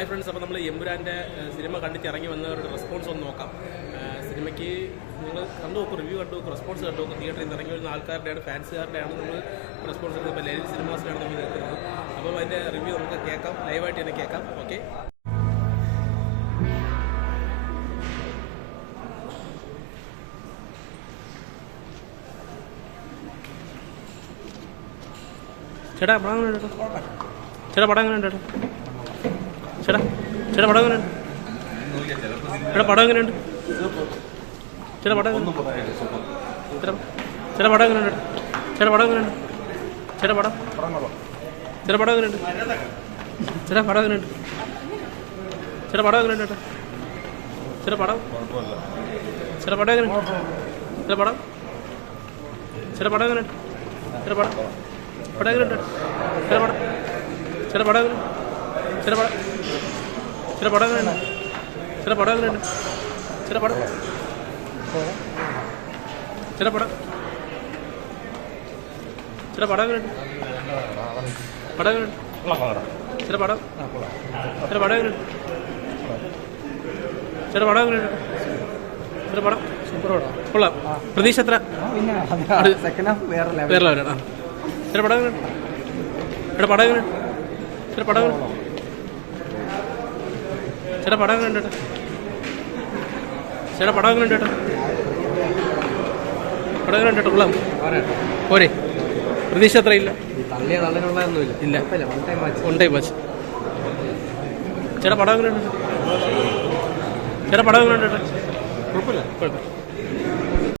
Hi friends, അപ്പോൾ നമ്മൾ എമ്പുരാൻ്റെ cinema കണ്ടിട്ട് ഇറങ്ങി വന്നവരുടെ റെസ്പോൺസ് ഒന്ന് നോക്കാം. സിനിമയ്ക്ക് നിങ്ങൾ കണ്ടു നോക്കും, റിവ്യൂ കണ്ടു നോക്കും, റെസ്പോൺസ് കണ്ടു നോക്കും. തിയേറ്ററിൽ നിന്ന് ഇറങ്ങി വരുന്ന ആൾക്കാരുടെയാണ്, ഫാൻസുകാരുടെയാണ് നമ്മൾ റെസ്പോൺസ് എടുക്കുന്നത്. ഇപ്പോൾ ലൈവ് സിനിമാസിലാണ് നമ്മൾ നിൽക്കുന്നത്. അപ്പോൾ അതിൻ്റെ റിവ്യൂ നമുക്ക് കേൾക്കാം, ലൈവായിട്ട് തന്നെ കേൾക്കാം. ഓക്കെ, ചേട്ടാ പടം അങ്ങനെ കേട്ടോ, ചേട്ടാ പടം അങ്ങനെ കേട്ടോ, ചേട്ടാ ചേട്ടാ പടം എങ്ങനെയുണ്ട്, ചേട്ടാ പടം എങ്ങനെയുണ്ട്, ചേട്ടാ പടം ചേട്ടാ പടം എങ്ങനെയുണ്ട്, ചേട്ടാ പടം എങ്ങനെയുണ്ട്, ചേട്ടാ പടം ചേട്ടാ പടം എങ്ങനെയുണ്ട്, ചേട്ടാ പടം എങ്ങനെയുണ്ട്, ചേട്ടാ പടം എങ്ങനെയുണ്ട്, ചേട്ടാ പടം ചേട്ടാ പടം എങ്ങനെയുണ്ട്, ചേട്ടാ പടം ചേട്ടാ പടം എങ്ങനെയുണ്ട്, ചേട്ടാ പടം പടം എങ്ങനെയുണ്ട്, ചേട്ടാ പടം ചേട്ടാ പടം എങ്ങനെയുണ്ട്, ചേട്ടാ പടം ചേട്ടാ പടം എങ്ങനെയുണ്ട്, ചേട്ടാ പടം എങ്ങനെയുണ്ട്, ചേട്ടാ പടം ചേട്ടാ പടം ചേട്ടാ പടം എങ്ങനെയുണ്ട്, പടം എങ്ങനെയുണ്ട്, ചേട്ടാ പടം ചേട്ടാ പടം എങ്ങനെയുണ്ട്, ചേട്ടാ പടം എങ്ങനെയുണ്ട്, ചേട്ടാ പടം കൊള്ളാം. പ്രതീക്ഷ എത്ര? വേറെ ലെവലാണ്. ചേട്ടാ പടം എങ്ങനെയുണ്ട്, ചേട്ടാ പടം എങ്ങനെയുണ്ട്, ചേട്ടാ പടം എങ്ങനെയുണ്ട്, ചേട്ടാ പടം എങ്ങനെയുണ്ട്, ചേട്ടാ പടം എങ്ങനെയുണ്ട്, പടം എങ്ങനെയുണ്ട്, കൊള്ളാം പോരെ? പ്രതീക്ഷ അത്ര ഇല്ല, ഇല്ല വൺ ടൈം വാച്ച്. ചേട്ടാ പടം എങ്ങനെയുണ്ട്, ചേട്ടാ പടം എങ്ങനെയുണ്ട്, കുഴപ്പമില്ല.